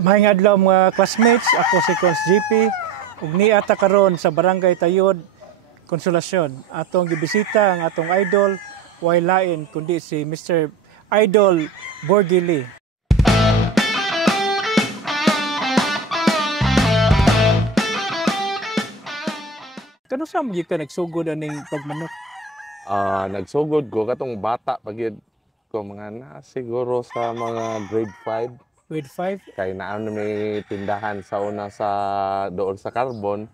Maayong adlaw mga classmates, ako si Cons GP ug niata karon sa Barangay Tayod, Konsolasyon. Atong gibisita ang atong idol, way lain kundi si Mr. Idol Borgili. Kano sa mo ka nagsugod aning pagmanok? Nagsugod ko katong bata pagyud ko mga na siguro sa mga grade 5. Grade 5? Kay naano may tindahan sa una sa doon sa Carbon.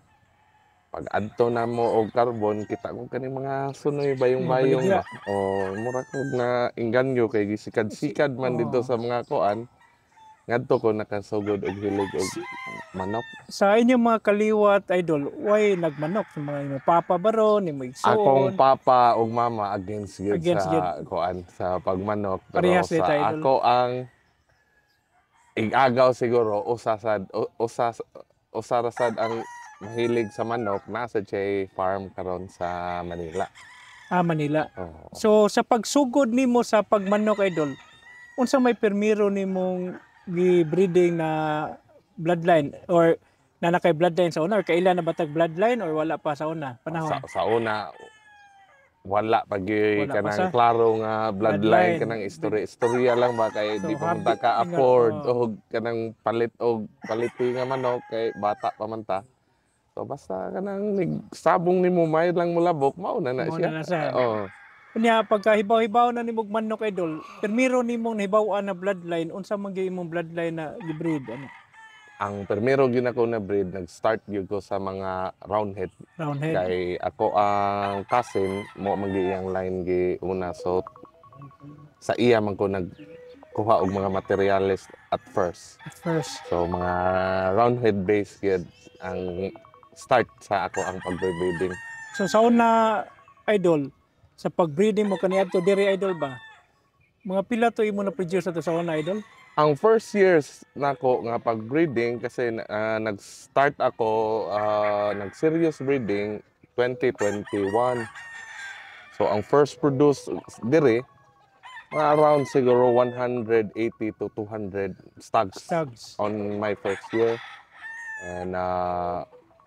Pag adto na mo og Carbon, kita ko kaning mga sunoy bayong-bayong ba. O mura ko na inganyo kay gisikad-sikad man dito sa mga kuan. Ngadto ko nakasugod og hilig og manok. Sa inyong mga kaliwat, idol, why nagmanok? Sa mga inyong papa baron, ni igsoon? Akong papa ug mama against gyud sa gyud. kuan sa pagmanok. Pero Parehas sa idol. ako ang igagaw siguro usarasad ang mahilig sa manok nasa siya farm karon sa Manila. Manila. Oh. So sa pagsugod nimo sa pagmanok, idol, unsa may permiro nimong gi-breeding na bloodline or na nakay bloodline sa una or kailan na batag bloodline or wala pa sa una panahon? Sa una wala pag kanang sa klaro nga bloodline kanang istorya lang ba kay So, di pa man ta ka afford og kanang paliti nga manok kay bata pa man ta. So basta kanang sabong nimo may lang mulabok mao na siya. Kunya pagka hibaw-hibaw na nimong manok, idol, permiro nimong nahibaw-an na bloodline, unsa man gyud imong bloodline na gi-breed ano? Ang permiro gyud ako na breed nag-start gyud ko sa mga roundhead. Roundhead. Kay ako ang cousin mo man gyud iyang line gi una, so sa iya man ko nagkuha og mga materials at first. So mga roundhead based gyud ang start sa ako ang pag-breeding. So sa una, idol, sa pag-breeding mo kaniadto diri, idol ba? Mga pila to imo na produce ato sa una, idol? Ang first years nako nga pag-breeding kasi nag-start ako nag-serious breeding 2021. So ang first produce diri around siguro 180 to 200 stags on my first year. And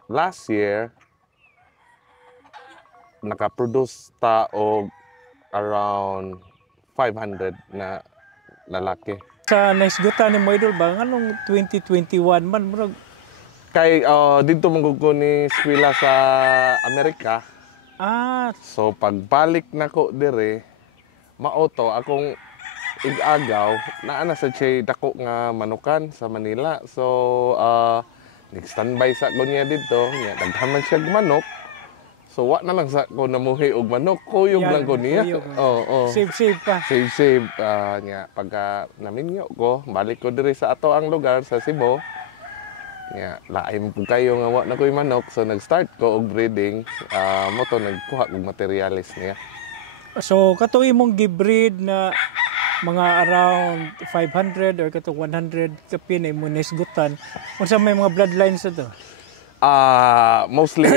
last year naka-produce ta og around 500 na lalaki. Sa naisgutan ni mo, idol ba nganong 2021 man murag kay dito man ko ni eskwela sa Amerika. So pagbalik nako dire mauto akong igagaw naa na sa chay dako nga manukan sa Manila. So nag-standby sa ko niya dito nya daghan man siya manok. So wa na lang sa ko namuhi og manok, kuyog lang ko niya. Save pa. Save nya pagka naminyo ko, balik ko diri sa ato ang lugar sa Cebu. Nya laim pud kayo nga wa na koy manok, so nag-start ko og breeding. Mo to nagkuha og materialis niya. So kato imong gi-breed na mga around 500 or kato 100 kapin imong naisgutan. Unsa may mga bloodlines ato? Mostly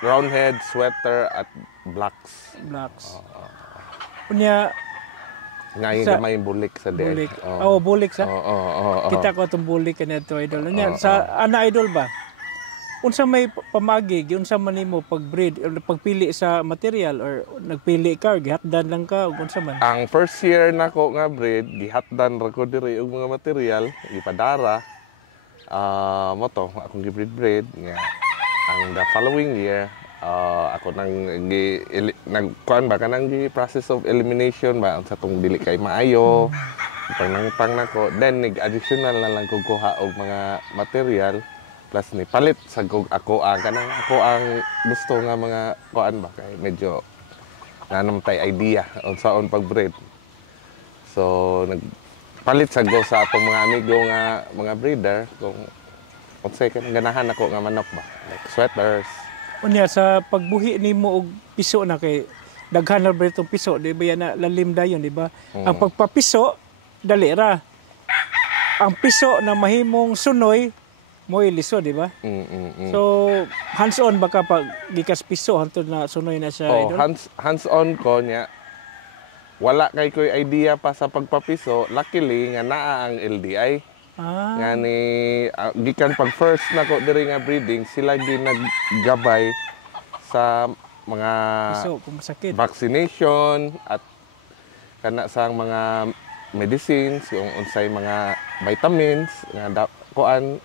roundhead, sweater at blacks. Unya ngayon gamay bulik sa bulik. Bulik sa. Kita ko tong bulik kanito, idol. Unya sa ana, idol ba? Unsa may pamagi, unsa man nimo pag-breed or pagpili sa material or nagpili ka or gihatdan lang ka ug unsa man? Ang first year nako nga breed, gihatdan ra ko diri og mga material, ipadara. Mo to akong gi-breed nga. Ang the following year, ako nagkuan ba kanang process of elimination ba sa tong dili kay maayo. Pang nako, then nag-additional na lang kuha og mga material plus ni palit sa ako ang gusto nga mga kuan ba kay medyo nanamtay idea on sa pag-breed. So nagpalit sa atong mga amigo nga mga breeder kung unsay ganahan ako nga manok ba like sweaters. Unya sa pagbuhi nimo og piso na kay daghan na ba itong piso, di ba yan na lalim dayon, di ba? Ang pagpapiso dali ra. Ang piso na mahimong sunoy mo iliso, di ba? So hands-on baka pag gikas piso hantod na sunoy na siya, idol? Hands-on ko niya wala kay ko'y idea pa sa pagpapiso, luckily nga naa ang LDI. Nga ni gikan pag first na ko diri nga breeding, sila din naggabay sa mga Piso kung masakit. vaccination at kana sang mga medicines, yung unsay mga vitamins nga kuan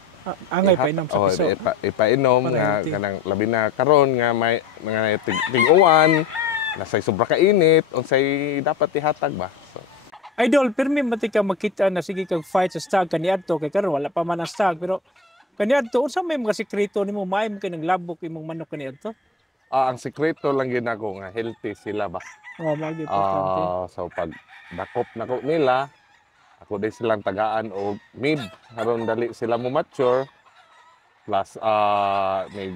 Angay pa inom sa piso. ipainom nga kanang labi na karon nga may mga tig-uwan nasay sobra ka init unsay dapat ihatag ba. So, Idol, permi mati ka makita na sige kag fight sa stag kaniadto kay karon wala pa man ang stag pero kaniadto unsa may mga sekreto nimo maay mo kay nang labok imong manok kaniadto? ang sekreto lang gid ako nga healthy sila ba. Magi importante. So pag dakop nako nila, ako din silang tagaan og mid aron dali sila mo mature. Plus may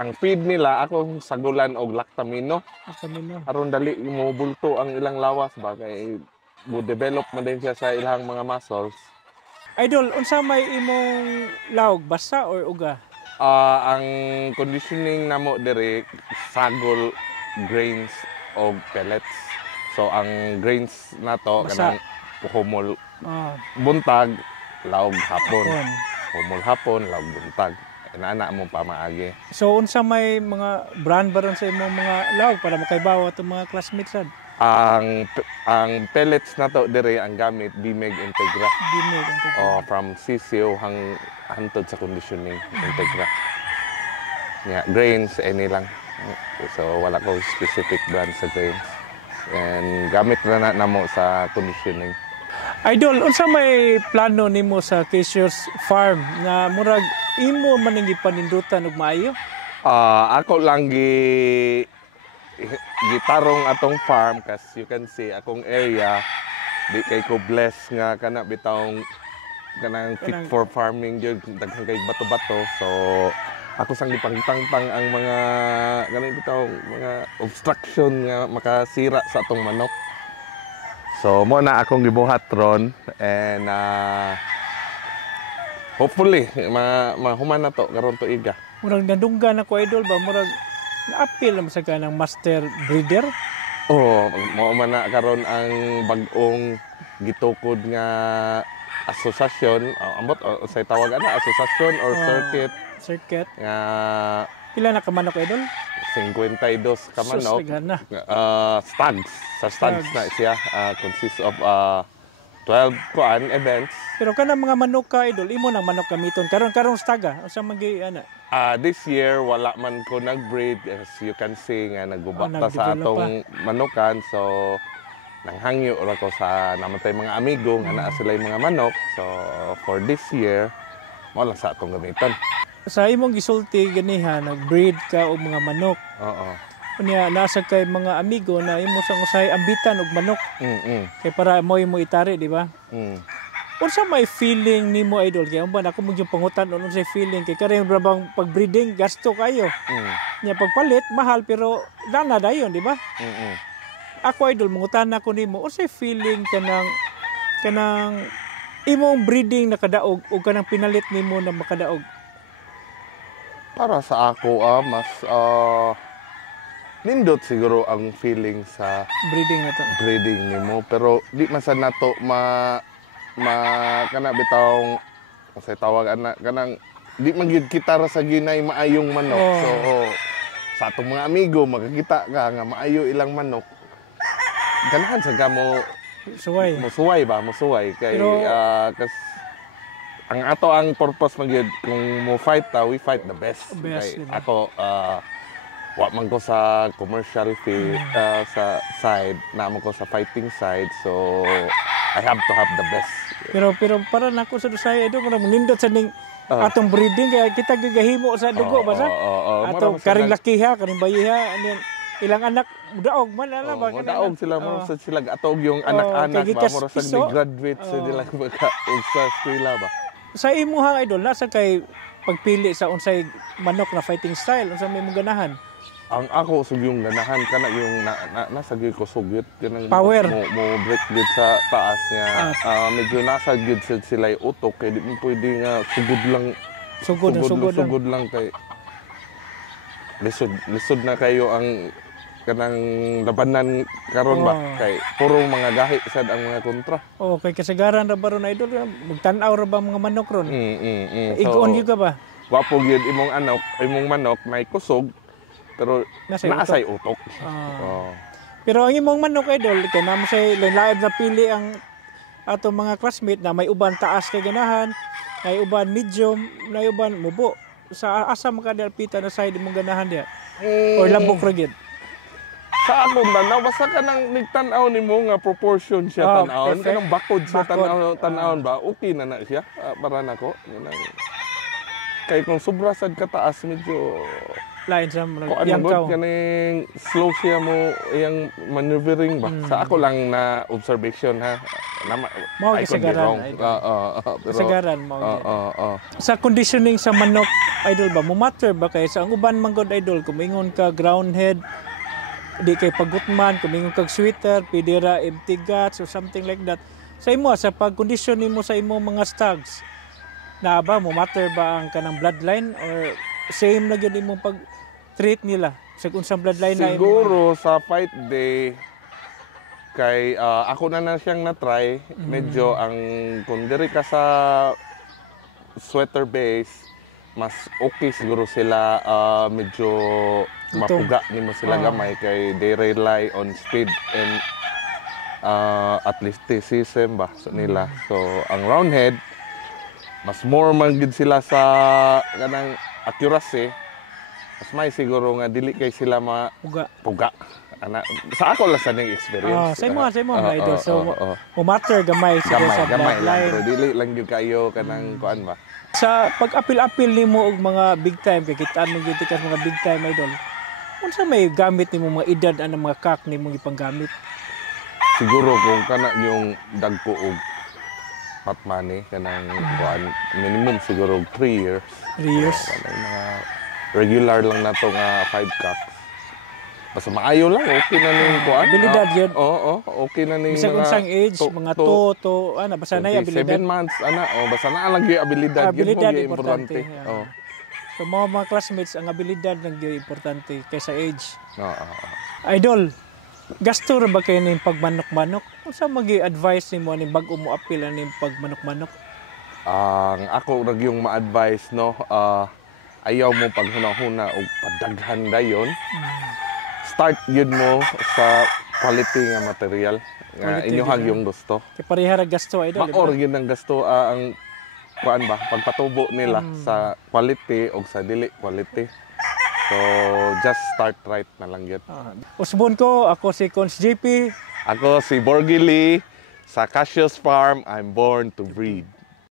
ang feed nila ako sagulan og lactamino aron dali mo bulto ang ilang lawas ba kay mo develop man din siya sa ilang mga muscles. Idol, unsa may imong lawg basa or uga? Ang conditioning namo diri sagol, grains o pellets. So ang grains nato Basa. kanang humol Ah, buntag, laog hapon. hapon. Humol hapon, laog buntag. Inana mo pamaagi. So unsa may mga brand ba ron sa imong mga lawg para makaibaw atong mga classmates sad? Ang pellets nato diri ang gamit Bimeg Integra. Dinig ang From CCO hantod sa conditioning Integra. Grains any lang. So wala ko specific brand sa grains. And gamit na namo sa conditioning. Idol, unsa may plano nimo sa Casius Farm na murag imo man ning gipanindutan og maayo? Ako lang gitarong atong farm kas you can see akong area di kay ko bless nga kana bitawng kanang fit for farming jud daghang kay bato-bato. So ako sang gipangtangtang ang mga kanang bitawng mga obstruction nga makasira sa atong manok. So mo na akong gibuhat ron and hopefully mahuman na to karon tuiga. Murag nadunggan ako idol ba murag na-appeal naman sa kanang master breeder. Mo man na karon ang bag-ong gitukod nga asosasyon, ambot say tawag ana asosasyon or Circuit. nga Pila na ka manok idol? 52 ka manok. Stags. Sa stags na siya consists of 12 events. Pero kanang mga manok ka idol, imo nang manok gamiton karong staga. Unsa magi ana? This year wala man ko nag-breed as you can see nga nagbubakta sa atong manukan. So nanghangyo ra ko sa namatay mga amigo nga naa sila yung mga manok. So for this year mo lang sa atong gamiton. Sa imong gisulti ganiha nag-breed ka og mga manok. Oo. Unya nasa kay mga amigo na imo sang usay ambitan og manok. Kay para mo itari, di ba? Unsa may feeling nimo idol kay uban ako mo yung pangutan unsay feeling kay kare bang pag-breeding gasto kayo. Nya pagpalit mahal pero dana dayon, di ba? Ako idol mangutan ako nimo unsay feeling kanang imong breeding nakadaog o kanang pinalit nimo na makadaog. Para sa ako mas nindot siguro ang feeling sa breeding nimo pero di man sa nato kana bitawng say tawag ana kanang di man gyud kita ra sa ginay maayong manok. So sa atong mga amigo makakita ka nga maayo ilang manok ganahan sa gamo musuway kay kas ang ato ang purpose man gyud kung mo fight we fight the best. Kay ako wa man ko sa commercial field sa side na mo ko sa fighting side, so I have to have the best. Pero para nako sa dusay do mo nindot sa ning atong breeding kaya kita gagahimo sa dugo ba sa atong karing lakiha karing bayiha ilang anak daog man ala ba daog sila mo sa sila atog yung anak-anak ba mo sa graduate sa dila sa eskwela ba. Sa imuhang idol nasa kay pagpili sa unsay manok na fighting style unsa may mo ganahan? Ang ako sug yung ganahan kana yung nasa gyud ko sugyot kanang power mo break gyud sa taas niya. Medyo nasa gyud sila utok kay di mo pwede nga sugod lang kay lisod na kayo ang kanang labanan karon ba kay purong mga gahi sad ang mga kontra. Okay, kasagaran ra ba ron idol? Magtan-aw ra ba mga manok ron? Igon gyud ka ba? Wapo gyud imong manok may kusog pero naasay utok. Pero ang imong manok idol kay namo say lain na pili ang ato mga classmate na may uban taas kay ganahan, may uban medium, may uban mubo. Sa asa man ka dalpita na side imong ganahan diya? Or labok ra gyud? Sa akong tanaw, basta ka nang nagtanaw ni mo nga proportion siya tanawon, kanang bakod siya tanawon ba, okay na siya para nako. Kay kung sobra sad kataas, medyo lain sa yang kaw. Kaning slow siya mo, yung maneuvering ba. Sa ako lang na observation ha. Mao kasagaran. Kasagaran mao. Sa conditioning sa manok, idol ba, mo matter ba kay sa ang uban man god idol, kumingon ka ground head, di kay pagutman, kumingon kag sweater, pidira empty guts or something like that. Sa imo sa pag-condition nimo sa imo mga stags, na ba mo matter ba ang kanang bloodline or same na gyud imong pag-treat nila sa unsang bloodline na siguro sa fight day kay ako na siyang na-try, medyo ang kung diri ka sa sweater base mas okay siguro sila, medyo mapuga nimo sila gamay kay they rely on speed and athleticism ba so nila. So ang roundhead mas more man gid sila sa kanang accuracy, mas may siguro nga dili kay sila puga. Ana sa ako lang sa ning experience. Sa imo idol. So mo matter gamay sa gamay lang pero dili lang gyud kayo kanang kuan ba. Sa pag-apil-apil nimo og mga big time kay kitaan mo gyud ka mga big time idol. Unsa may gamit nimo mga edad anang mga kak nimo gipanggamit? Siguro kung kana yung dagko og hot money kanang kuan minimum siguro 3 years. 3 years. Mga regular lang na to nga 5 cocks. Basta maayo lang, okay na ning kuan. Abilidad yun. Okay na ning mga unsang age, mga to basta na yung abilidad. 7 months basta na lang yung abilidad. Abilidad importante. So mga classmates, ang abilidad lang yung importante kaysa age. Idol, gasto ra ba kayo ning pagmanok-manok? Unsa magi-advise nimo ning bag-o mo apil ning pagmanok-manok? Ang ako ra yung ma-advise ayaw mo paghuna-huna og padaghan dayon. Start yun mo sa quality nga material nga inyohag yung gusto. Kay pareha ra gasto idol. Maor yun ang gasto ang kuan ba pagpatubo nila sa quality o sa dili quality. So just start right na lang yun. Usbon ko, ako si Cons JP. Ako si Borgili sa Cassius Farm. I'm born to breed.